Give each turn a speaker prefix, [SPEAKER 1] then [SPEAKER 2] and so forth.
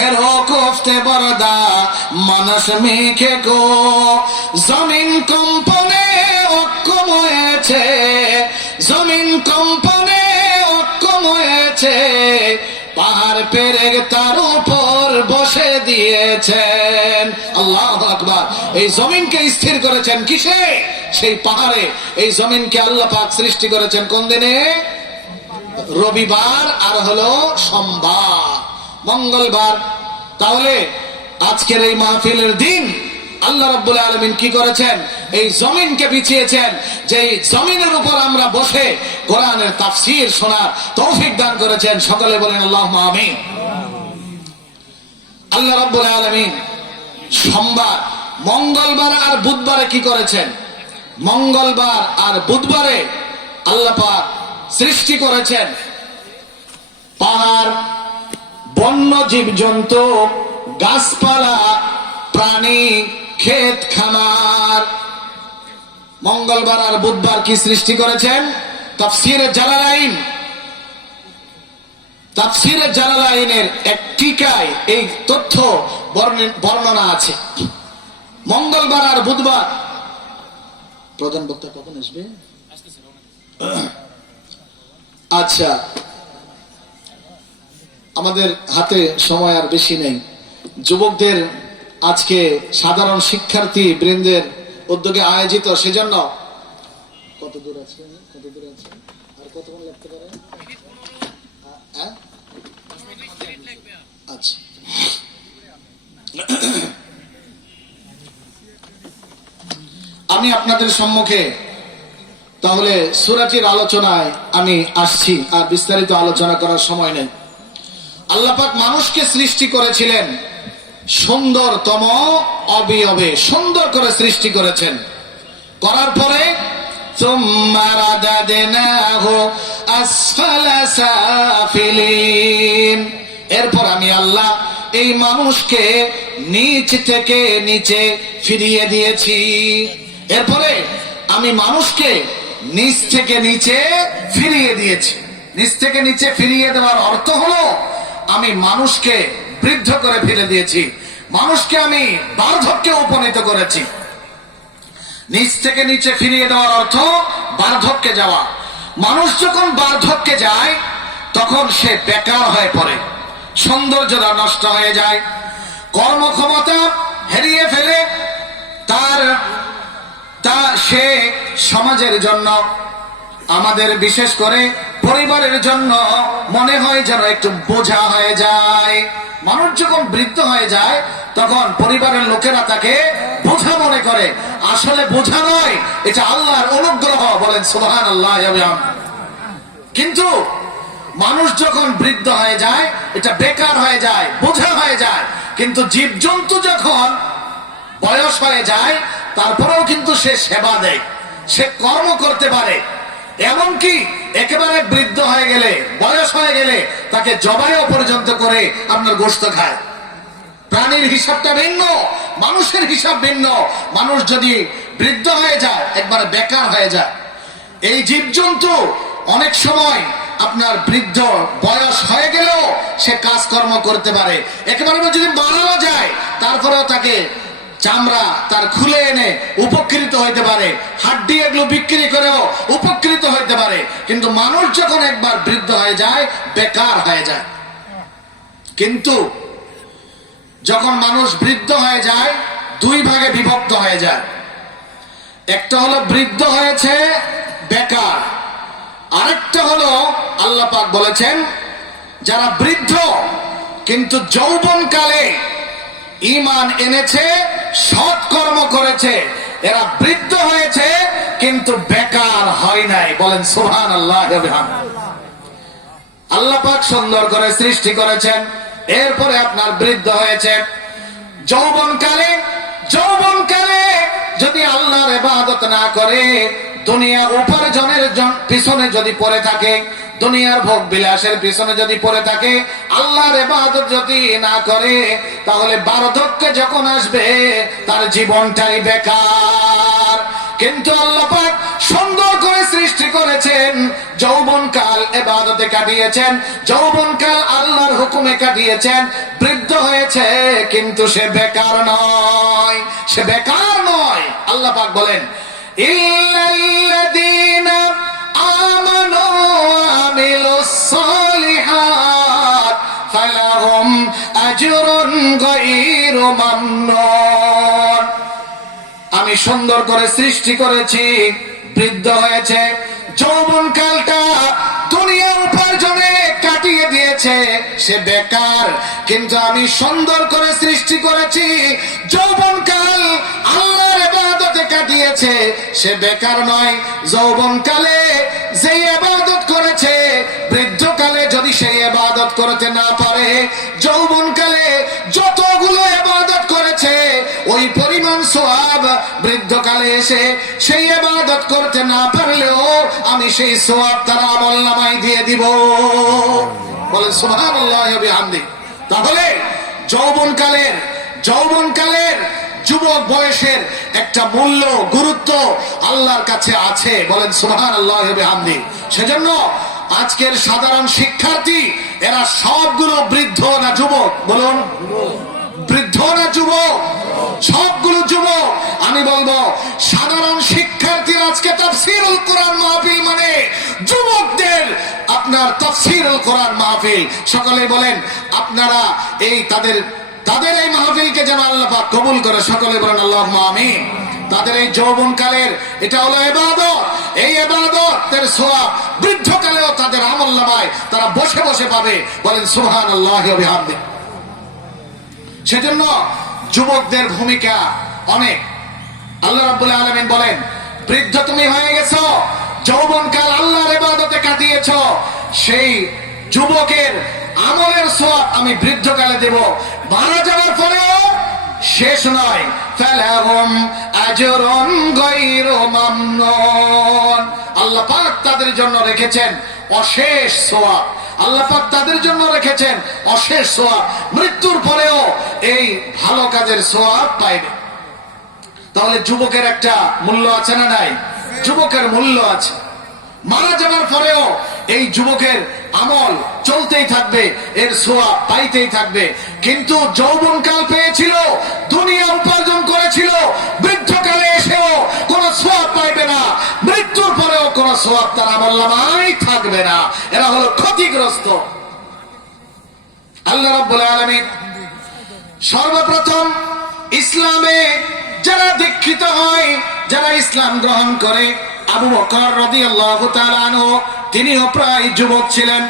[SPEAKER 1] ফেরো বরদা গো। জমিন কম্পনে অক্ষম হয়েছে, জমিন কম্পনে অক্ষম হয়েছে, পাহাড় তার উপর বসে দিয়েছেন। আল্লাহ আকবার। এই জমিনকে স্থির করেছেন কিসে? সেই পাহাড়ে। এই জমিনকে আল্লাহ পাক সৃষ্টি করেছেন কোন দিনে? রবিবার আর হলো সোমবার। মঙ্গলবার। তাহলে আজকের এই মাহফিলের দিন আল্লাহ রাব্বুল আলমিন কি করেছেন? এই জমিনকে বিছিয়েছেন। যে জমিনের উপর আমরা বসে কোরআনের তাফসির শোনার তৌফিক দান করেছেন। সকলে বলেন আল্লাহ আমিন। আল্লাহ রাব্বুল আলমিন সোমবার, মঙ্গলবার আর বুধবারে কি করেছেন? মঙ্গলবার আর বুধবারে আল্লাহ পাক সৃষ্টি করেছেন। পাহাড় বন্য জীবজন্তু গাছপালা, প্রাণী, ক্ষেত খামার। মঙ্গলবার আর বুধবার কি সৃষ্টি করেছেন? তাফসিরে জালালাইন। তাফসিরে জালালাইনের এক টিকায় এই তথ্য বর্ণনা আছে। মঙ্গলবার আর বুধবার। প্রধান বক্তা কখন আসবে? আচ্ছা আমাদের হাতে সময় আর বেশি নেই। যুবকদের আজকে সাধারণ শিক্ষার্থী বৃন্দের উদ্যোগে আয়োজিত সেজন্য কত দূর আছে? কত দূর আছে? আর কতক্ষণ লাগতে পারে? হ্যাঁ? আচ্ছা। আমি আপনাদের সম্মুখে তাহলে সুরাটির আলোচনায় আমি আসছি, আর বিস্তারিত আলোচনা করার সময় নেই। আল্লাপাক মানুষকে সৃষ্টি করেছিলেন সুন্দরতম অবিয়বে, সুন্দর করে সৃষ্টি করেছেন। করার পরে এরপর আমি আল্লাহ এই মানুষকে নিচ থেকে নিচে ফিরিয়ে দিয়েছি। এরপরে আমি মানুষকে নিচ থেকে নিচে ফিরিয়ে দিয়েছি। নিচ থেকে নিচে ফিরিয়ে দেওয়ার অর্থ হলো আমি মানুষকে বৃদ্ধ করে ফেলে দিয়েছি। মানুষকে আমি বার্ধক্যে উপনীত করেছি। নিচ থেকে নিচে ফিরিয়ে দেওয়ার অর্থ বার্ধক্যে যাওয়া। মানুষ যখন বার্ধক্যে যায়, তখন সে বেকার হয়ে পড়ে। সৌন্দর্যটা নষ্ট হয়ে যায়। কর্মক্ষমতা হারিয়ে ফেলে তার, তা সে সমাজের জন্য আমাদের বিশেষ করে পরিবারের জন্য মনে হয় যেন একটু বোঝা হয়ে যায়। মানুষ যখন বৃদ্ধ হয়ে যায়, তখন পরিবারের লোকেরা তাকে বোঝা মনে করে। আসলে বোঝা নয়, এটা আল্লাহর অনুগ্রহ বলেন সুবহান আল্লাহ কিন্তু মানুষ যখন বৃদ্ধ হয়ে যায়, এটা বেকার হয়ে যায়, বোঝা হয়ে যায়। কিন্তু জীবজন্তু যখন বয়স হয়ে যায়, তারপরেও কিন্তু সে সেবা দেয়, সে কর্ম করতে পারে। এমনকি একেবারে বৃদ্ধ হয়ে গেলে, বয়স হয়ে গেলে তাকে জবাইও পর্যন্ত করে আপনার গোস্ত খায়। প্রাণীর হিসাবটা ভিন্ন, মানুষের হিসাব ভিন্ন। মানুষ যদি বৃদ্ধ হয়ে যায়, একবারে বেকার হয়ে যায়। এই জীবজন্তু অনেক সময় আপনার বৃদ্ধ বয়স হয়ে গেলেও সে কাজকর্ম করতে পারে। একেবারে যদি মারাও যায়, তারপরেও তাকে চামড়া তার খুলে এনে উপকৃত হইতে পারে। হাড্ডি এগুলো বিক্রি করেও উপকৃত হইতে পারে। কিন্তু মানুষ যখন একবার বৃদ্ধ হয়ে যায়, বেকার হয়ে যায়। কিন্তু যখন মানুষ বৃদ্ধ হয়ে যায়, দুই ভাগে বিভক্ত হয়ে যায়। একটা হলো বৃদ্ধ হয়েছে, বেকার। আরেকটা হলো আল্লাপাক বলেছেন, যারা বৃদ্ধ, কিন্তু যৌবনকালে ইমান এনেছে সৎ কর্ম করেছে। এরা বৃদ্ধ হয়েছে, কিন্তু বেকার হয় নাই। বলেন সুহান আল্লাহ আল্লাহ পাক সুন্দর করে সৃষ্টি করেছেন, এরপরে আপনার বৃদ্ধ হয়েছে। যৌবনকালে যৌবনকালে যদি আল্লাহর ইবাদত না করে, দুনিয়া উপার্জনের জন- পিছনে যদি পড়ে থাকে দুনিয়ার ভোগ বিলাসের পিছনে যদি পড়ে থাকে, আল্লাহর ইবাদত যদি না করে, তাহলে বার্ধক্যে যখন আসবে, তার জীবনটাই বেকার। কিন্তু আল্লাহ পাক সুন্দর করে সৃষ্টি করেছেন, যৌবনকাল এবাদতে কাটিয়েছেন, যৌবনকাল আল্লাহর হুকুমে কাটিয়েছেন, বৃদ্ধ হয়েছে, কিন্তু সে বেকার নয়। সে বেকার নয়। আল্লাহ পাক বলেন, ইল্লাল্লাযীনা আমি সুন্দর করে সৃষ্টি করেছি, বৃদ্ধ হয়েছে, যৌবন কালটা দুনিয়া উপার্জনে কাটিয়ে দিয়েছে, সে বেকার। কিন্তু আমি সুন্দর করে সৃষ্টি করেছি, যৌবন কাল কাটিয়েছে সে বেকার নয় যৌবন কালে যে ইবাদত করেছে, বৃদ্ধকালে যদি সেই ইবাদত করতে না পারে যৌবন কালে যতগুলো ইবাদত করেছে, ওই পরিমাণ সোয়াব বৃদ্ধকালে এসে সেই ইবাদত করতে না পারলেও আমি সেই সোয়াব তার আমল নামাই দিয়ে দিব। বলে সুবহানাল্লাহ বিহামদি তাহলে যৌবনকালের যৌবনকালের যুবক বয়সের একটা মূল্য, গুরুত্ব আল্লাহর কাছে আছে। বলেন সুবহান আল্লাহ হামদি সেজন্য আজকের সাধারণ শিক্ষার্থী, এরা সবগুলো বৃদ্ধ না যুবক? বলুন। বৃদ্ধ না যুবক? সবগুলো যুবক। আমি বলব, সাধারণ শিক্ষার্থীর আজকে তফসিরুল কোরআন মাহফিল মানে যুবকদের আপনার তফসিরুল কোরআন মাহফিল। সকলে বলেন, আপনারা এই তাদের তাদের এই মাহফিলকে যেন আল্লাহ পাক কবুল করে, সকলে বলেন আল্লাহ আমিন। তাদের এই যৌবন কালের এটা হলো এবাদত। এই এবাদতের সোয়াব বৃদ্ধকালেও তাদের আমল নামায় তারা বসে বসে পাবে। বলেন সুবহান আল্লাহ সেজন্য যুবকদের ভূমিকা অনেক। আল্লাহ রাব্বুল আলামিন বলেন, বৃদ্ধ তুমি হয়ে গেছো, যৌবনকাল আল্লাহর ইবাদতে কাটিয়েছ। সেই যুবকের আমলের সওয়াব আমি বৃদ্ধকালে দেব। মারা যাওয়ার পরেও শেষ নয়। মামনুন। আল্লাহ পাক তাদের জন্য রেখেছেন অশেষ সোয়াব। তাদের জন্য রেখেছেন অশেষ সোয়াব। মৃত্যুর পরেও এই ভালো কাজের সোয়াব পাইবে। তাহলে যুবকের একটা মূল্য আছে না নাই? যুবকের মূল্য আছে। মারা যাবার পরেও এই যুবকের আমল চলতেই থাকবে, এর সোয়া পাইতেই থাকবে। কিন্তু যৌবনকাল পেয়েছিল, দুনিয়া উপার্জন করেছিল, বৃদ্ধকালে এসেও কোন সোয়াব পাইবে না। মৃত্যুর পরেও কোন সোয়াব তার আমল নামাই থাকবে না। এরা হলো ক্ষতিগ্রস্ত। আল্লাহ রাব্বুল আলামিন সর্বপ্রথম ইসলামে যারা দীক্ষিত হয়, যারা ইসলাম গ্রহণ করে, আবু বকর রাদিয়াল্লাহু তাআলা আনহু, তিনিও প্রায় যুবক ছিলেন।